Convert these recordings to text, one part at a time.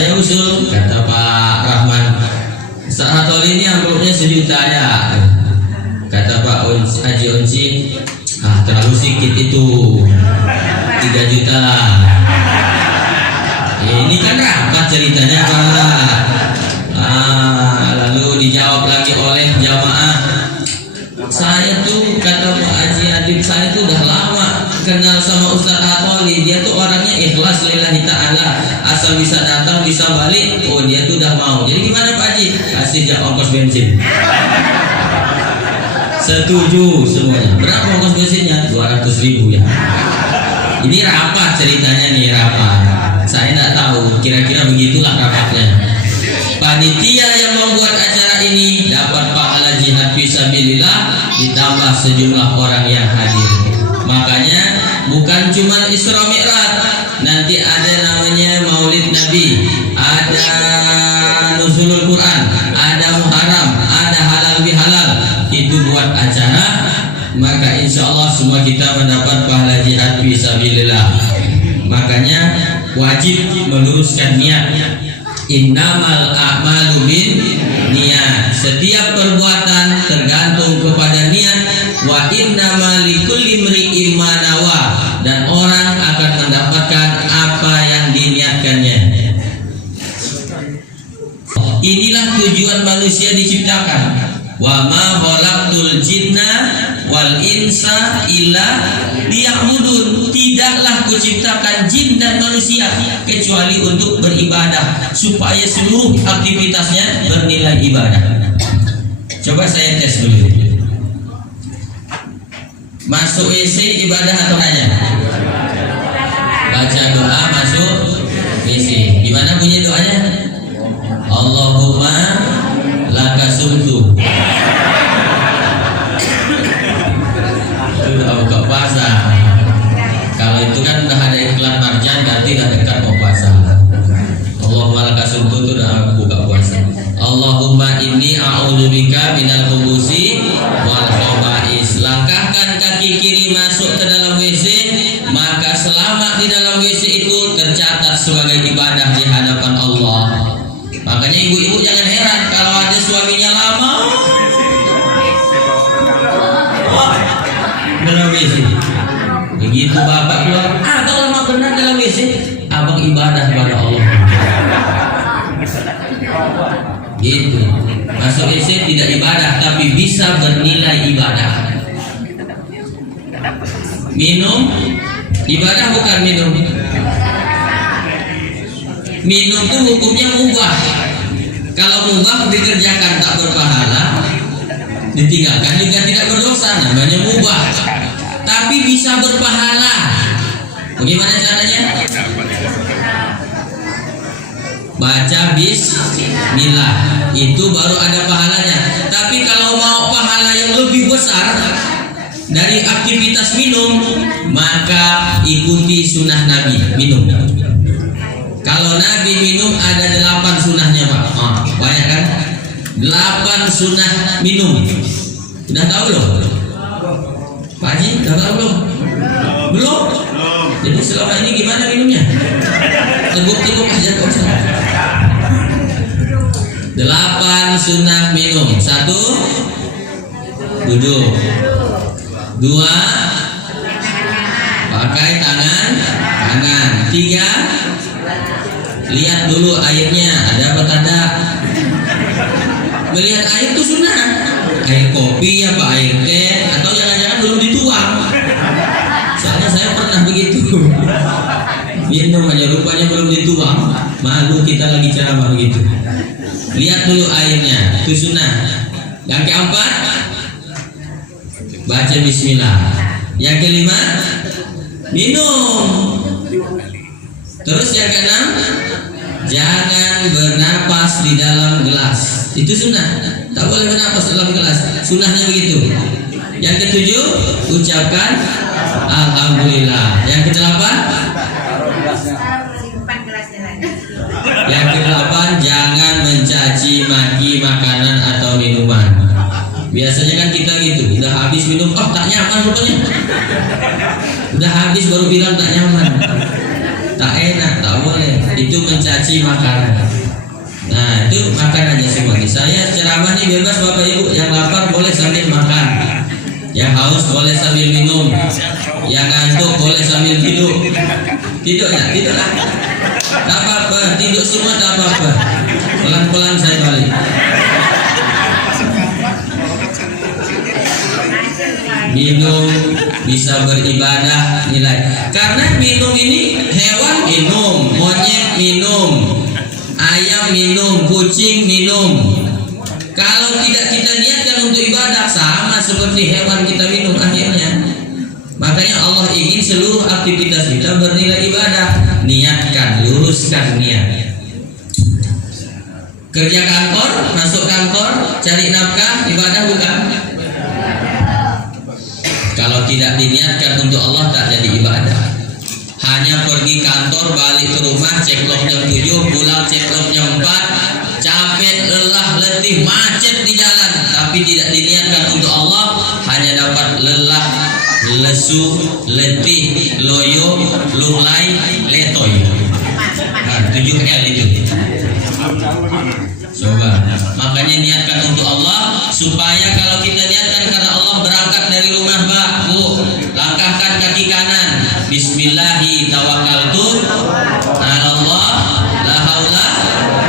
Saya usul, kata Pak Rahman, Ustaz Hatoli ini amplopnya 1 juta ya. Kata Pak Haji Onsi, terlalu sedikit itu, 3 juta lah. Ini kan rapat ceritanya Pak. Lalu dijawab lagi oleh jamaah, saya tuh, kata Pak Haji Adib, saya tuh udah lama kenal sama Ustaz Hatoli. Dia tuh orangnya ikhlas lillahi ta'ala, asal bisa datang bisa balik, oh dia tuh udah mau. Jadi gimana Pak Haji? Kasih dia ongkos bensin. Setuju semuanya. Berapa ongkos bensinnya? 200.000 ya. Ini rapat ceritanya nih, rapat. Saya nggak tahu, kira-kira begitulah rapatnya. Panitia yang membuat acara ini dapat pahala jihad fisabilillah ditambah sejumlah orang yang hadir. Makanya bukan cuma Isra Mi'raj, nanti ada namanya Maulid Nabi, ada Nuzulul Quran, ada Muharram, ada halal bihalal. Itu buat acara, maka insya Allah semua kita mendapat pahala jihad fisabilillah. Makanya wajib meluruskan niat. Innamal a'malu bin niat. Setiap perbuatan tergantung kepada niat. Wa innamal likulli imri'in ma nawa. Dan orang akan mendapatkan apa yang diniatkannya. Inilah tujuan manusia diciptakan. Wa ma khalaqtul jinna wal insa illa liya'budun. Tidaklah kuciptakan jin dan manusia kecuali untuk beribadah, supaya seluruh aktivitasnya bernilai ibadah. Coba saya tes dulu. Masuk WC ibadah atau hanya? Baca doa masuk WC. Gimana bunyi doanya? Allahumma laka sumtu. Itu udah buka puasa. Kalau itu kan udah ada iklan marjan, berarti udah dekat mau puasa. Allahumma laka sumtu itu udah buka puasa. Allahumma inni a'udzubika minal khubusi wal khaba'is. Langkahkan kaki kiri masuk ke dalam WC, maka selama di dalam WC itu tercatat sebagai ibadah di hadapan Allah. Makanya ibu-ibu jangan heran kalau ada suaminya lama dalam WC. Begitu bapak keluar, atau lama benar dalam WC, abang ibadah kepada Allah. Gitu. Masuk WC tidak ibadah, tapi bisa bernilai ibadah. Minum ibadah bukan minum. Minum itu hukumnya mubah. Kalau mubah dikerjakan tak berpahala, ditinggalkan juga tidak berdosa, namanya mubah. Tapi bisa berpahala. Bagaimana caranya? Baca bismillah, itu baru ada pahalanya. Tapi kalau mau pahala yang lebih besar dari aktivitas minum, maka ikuti sunnah Nabi minum. Kalau Nabi minum ada 8 sunnahnya Pak. Banyak kan? 8 sunnah minum. Udah tahu belum? Pak Haji, udah tahu belum? Belum? Jadi selama ini gimana minumnya? Teguk-teguk aja kok. 8 sunnah minum. 1, duduk. 2, pakai tangan kanan. 3, lihat dulu airnya ada apa tanda. Melihat air itu sunnah. Air kopi apa air teh, atau jangan-jangan belum dituang. Soalnya saya pernah begitu. Minum aja rupanya belum dituang. Malu kita lagi ceramah begitu. Lihat dulu airnya, itu sunnah. Yang keempat, baca bismillah. Yang kelima, minum. Terus yang keenam, jangan bernapas di dalam gelas. Itu sunnah. Tak boleh bernapas dalam gelas. Sunnahnya begitu. Yang ketujuh, ucapkan alhamdulillah. Yang kedelapan, yang kedelapan, jangan mencaci maki makanan atau minuman. Biasanya kan kita gitu, udah habis minum, oh tak nyaman rupanya. Udah habis baru bilang tak nyaman. tak enak, tak boleh. Itu mencaci makanan. Nah itu makan aja semua. Saya ceramah nih bebas Bapak Ibu. Yang lapar boleh sambil makan, yang haus boleh sambil minum, yang ngantuk boleh sambil tidur. Tidur ya, tidur lah. Tak apa-apa, tidur semua tak apa-apa. Pelan-pelan saya balik. Minum bisa beribadah nilai. Karena minum ini hewan minum, monyet minum, ayam minum, kucing minum. Kalau tidak kita niatkan untuk ibadah sama seperti hewan kita minum akhirnya. Makanya Allah ingin seluruh aktivitas kita bernilai ibadah. Niatkan, luruskan niat. Kerja kantor, masuk kantor, cari nafkah, ibadah bukan? Kalau tidak diniatkan untuk Allah tak jadi ibadah. Hanya pergi kantor, balik ke rumah, ceklok jam 7, pulang ceklok jam 4, capek, lelah, letih, macet di jalan, tapi tidak diniatkan untuk Allah, hanya dapat lelah, lesu, letih, loyo, lunglai, letoy. Nah, 7L itu. Coba, makanya niatkan untuk Allah, supaya kalau kita niatkan karena Allah, berangkat dari rumah Pak, Bu, langkahkan kaki kanan, Bismillahi tawakkaltu Allah, la haula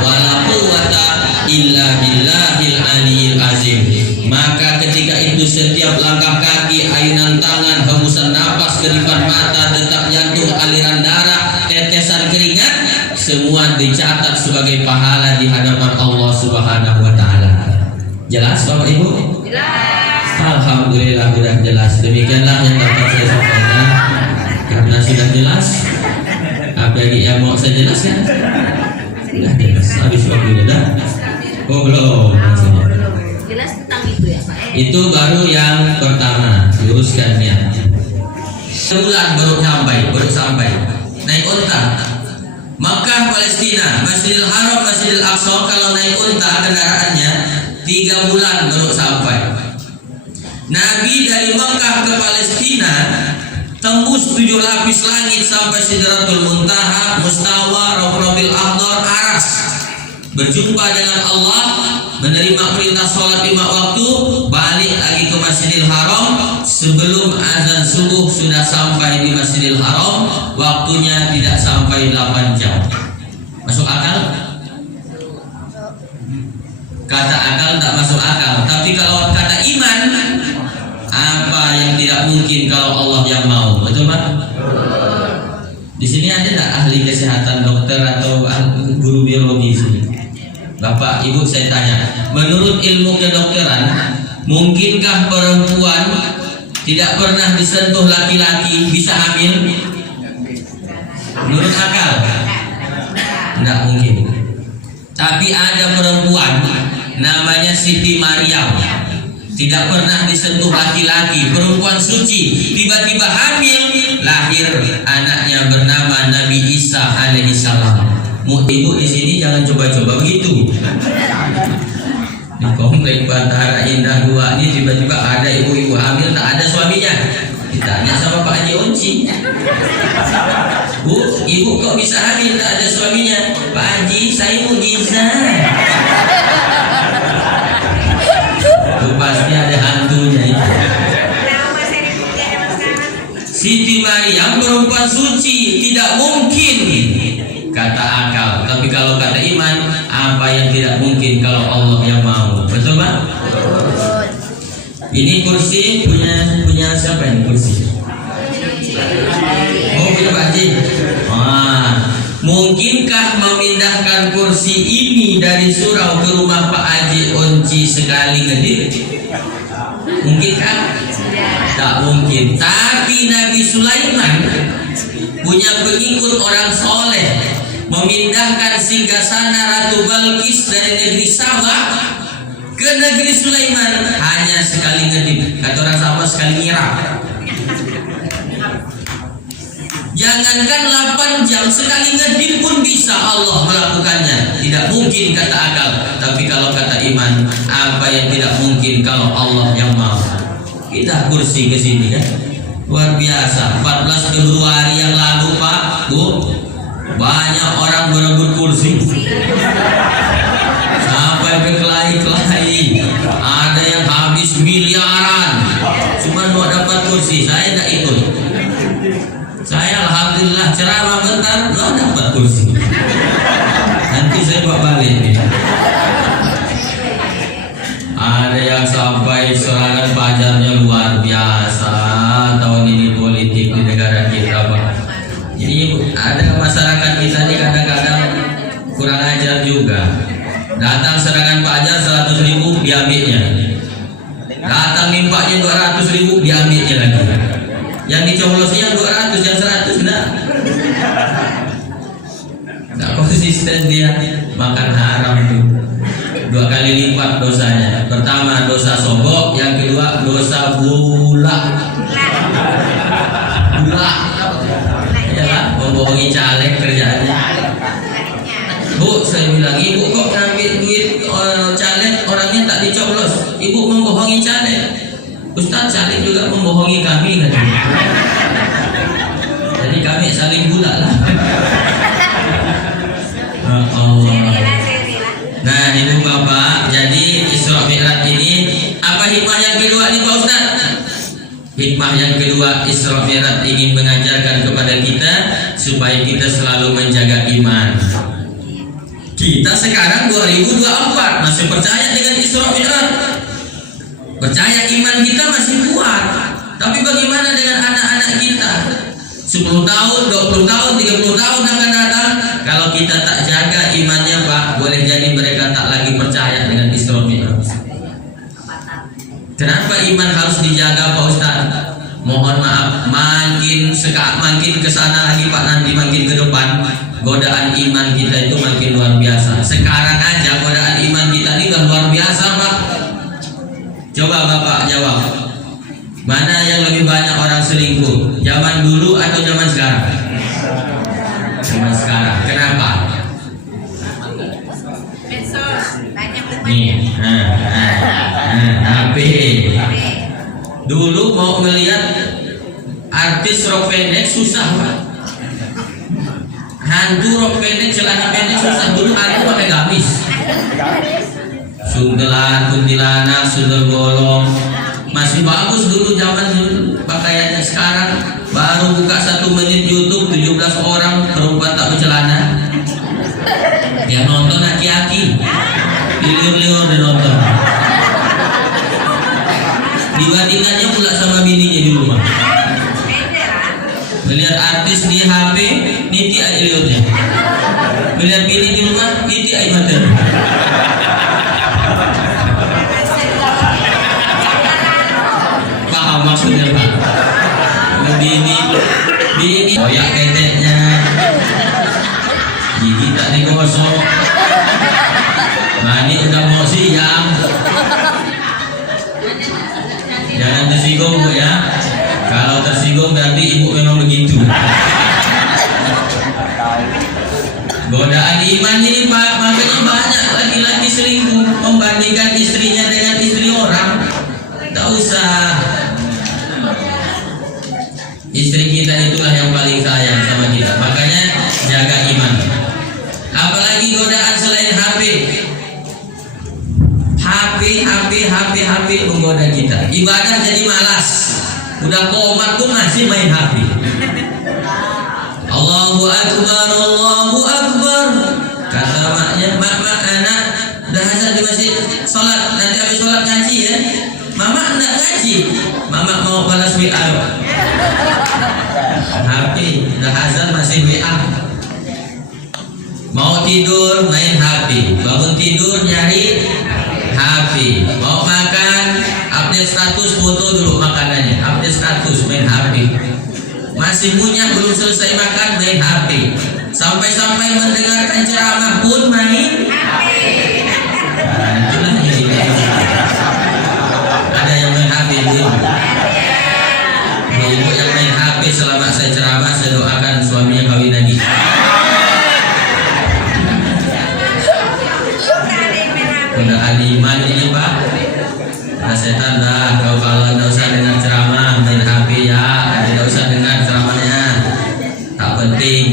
wala quwwata illa billahil aliyil azim. Maka ketika itu setiap langkah kaki, ayunan tangan, hembusan napas, kedipan mata, detak jantung, aliran darah, tetesan keringat, semua dicatat sebagai pahala di hadapan Allah Subhanahu wa taala. Jelas Bapak Ibu? Jelas. Alhamdulillah sudah jelas. Demikianlah yang dapat saya sampaikan. Karena sudah jelas, apa yang mau saya jelaskan? Sudah jelas. Habis waktu dah. Oh belum. Jelas tentang itu ya Pak. Itu baru yang pertama, luruskan niat. Sebulan baru sampai. Naik unta. Makkah, Palestina, Masjidil Haram, Masjidil Aqsa, kalau naik unta kendaraannya 3 bulan baru sampai. Nabi dari Makkah ke Palestina tembus 7 lapis langit sampai Sidratul Muntaha, Mustawa, Rafiqil A'la, Aras. Berjumpa dengan Allah, menerima perintah sholat 5 waktu, balik lagi ke Masjidil Haram. Sebelum azan subuh sudah sampai di Masjidil Haram. Waktunya tidak sampai 8 jam. Masuk akal? Kata akal tak masuk akal. Tapi kalau kata iman, apa yang tidak mungkin kalau Allah yang mau? Betul Pak? Di sini ada tak ahli kesehatan, dokter atau guru biologi di sini? Bapak, Ibu saya tanya, menurut ilmu kedokteran, mungkinkah perempuan tidak pernah disentuh laki-laki bisa hamil? Menurut akal? Tidak mungkin. Tapi ada perempuan namanya Siti Maryam, tidak pernah disentuh laki-laki, perempuan suci, tiba-tiba hamil, lahir anaknya bernama Nabi Isa alaihissalam. Ibu di sini jangan coba-coba begitu. Di komplek Bantara Indah 2 ini tiba-tiba ada ibu-ibu hamil tak ada suaminya. Ditanya sama Pak Haji Onci, Bu, ibu kok bisa hamil tak ada suaminya? Pak Haji, saya mukjizat. Itu pasti ada hantunya itu. Siti Maryam perempuan suci, tidak mungkin kata akal. Tapi kalau kata iman, apa yang tidak mungkin kalau Allah yang mau? Betul Pak? Ini kursi punya siapa ini kursi? Oh punya Pak Haji. Mungkinkah memindahkan kursi ini dari surau ke rumah Pak Haji Onci sekali ngedit? Mungkinkah? Tak mungkin. Tapi Nabi Sulaiman punya pengikut orang soleh, memindahkan singgasana Ratu Balkis dari negeri Sabah ke negeri Sulaiman hanya sekali ngedip. Kata orang Sabah sekali nyirap. Jangankan 8 jam, sekali ngedip pun bisa Allah melakukannya. Tidak mungkin kata akal. Tapi kalau kata iman, apa yang tidak mungkin kalau Allah yang mau? Kita kursi ke sini kan. Luar biasa. 14 Februari yang lalu Pak, Bu, Banyak orang berebut kursi sampai ke kelahi-kelahi. Ada yang habis miliaran cuma mau dapat kursi. Saya tidak ikut. Saya alhamdulillah ceramah bentar nggak dapat kursi. Nanti saya bawa balik nih. Ada yang sampai serangan pajarnya luar biasa tahun ini politik di negara kita, Pak. Jadi ada masyarakat kita ini kadang-kadang kurang ajar juga. Datang serangan pajar 100.000 diambilnya. Datang mimpaknya 200.000 diambilnya lagi. Yang dicoblosnya yang 200, yang 100 enggak. Enggak konsisten dia, makan haram tuh. 2 kali lipat dosanya. Pertama dosa sogok, yang kedua dosa gula. Ya kan, membohongi caleg kerjaannya. Bu, saya bilang, ibu kok ngambil duit caleg, orangnya tak dicoblos. Ibu membohongi caleg. Ustaz, caleg juga membohongi kami kan. Jadi kami saling gula lah. Allah. Nah, ibu bapak, jadi Isra Mi'raj ini apa hikmah yang kedua nih Pak Ustaz? Hikmah yang kedua, Isra Mi'raj ingin mengajarkan kepada kita supaya kita selalu menjaga iman. Kita sekarang 2024 masih percaya dengan Isra Mi'raj. Percaya iman kita masih kuat. Tapi bagaimana dengan anak-anak kita? 10 tahun, 20 tahun, 30 tahun akan datang. Kalau kita tak jaga imannya Pak, boleh jadi mereka tak lagi percaya dengan Isra Mi'raj. Kenapa iman harus dijaga Pak Ustaz? Mohon maaf, makin kesana lagi Pak, nanti makin ke depan godaan iman kita itu makin luar biasa. Sekarang aja godaan iman kita ini udah luar biasa Pak. Coba Bapak jawab, mana yang lebih banyak orang selingkuh? Zaman dulu atau zaman sekarang? Zaman sekarang. Kenapa? Nih, HP. Dulu mau melihat artis rok pendek susah Pak. Hantu rok pendek, celana pendek susah. Dulu hantu pakai gamis. Sundelan, kuntilanak, sundel bolong. Masih bagus dulu zaman dulu pakaiannya. Sekarang baru buka 1 menit YouTube 17 orang perempuan tak bercelana. Yang nonton aki-aki, liur-liur dan nonton. Dibandingkannya pula sama bininya di rumah. Melihat artis di HP, niti aja liurnya. Melihat bini di rumah, niti aja mata. Paham maksudnya Pak? Bini koyak keteknya, gigi tak digosok, mani udah mau siang. Jangan tersinggung Bu ya. Kalau tersinggung berarti ibu memang begitu. Godaan iman ini Pak, makanya banyak laki-laki selingkuh membandingkan istrinya dengan istri orang. Tak usah. Istri kita itulah yang paling sayang sama kita. Makanya jaga iman. Apalagi godaan selain HP. HP menggoda kita. Ibadah jadi malas. Udah komat tuh masih main HP. Allahu Akbar, Allahu Akbar. Kata maknya, mak anak udah azan di masjid, sholat, nanti habis sholat ngaji ya. Mama enggak ngaji, mama mau balas WA. HP, udah azan masih WA. Mau tidur main HP, bangun tidur nyari HP, mau makan update status, foto dulu makanannya, update status main HP. Masih punya belum selesai makan main HP. Sampai-sampai mendengarkan ceramah pun main HP. Nah, itulah yang ini. Ada yang main HP dulu. Ibu yang main HP selama saya ceramah, saya doakan suaminya kawin lagi. Udah aliman ini Pak. Nah, setan dah. Kau kalau tidak usah dengar ceramah main HP ya, tidak usah dengar ceramahnya, tak penting.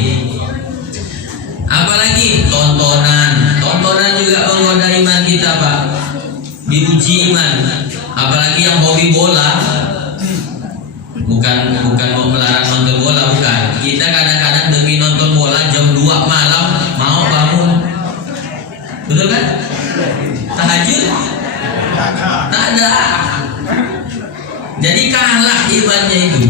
uji iman. Apalagi yang hobi bola, bukan mau melarang nonton bola, bukan. Kita kadang-kadang demi nonton bola jam 2 malam mau bangun, betul kan? Tahajud tak ada. Jadi kalah imannya itu.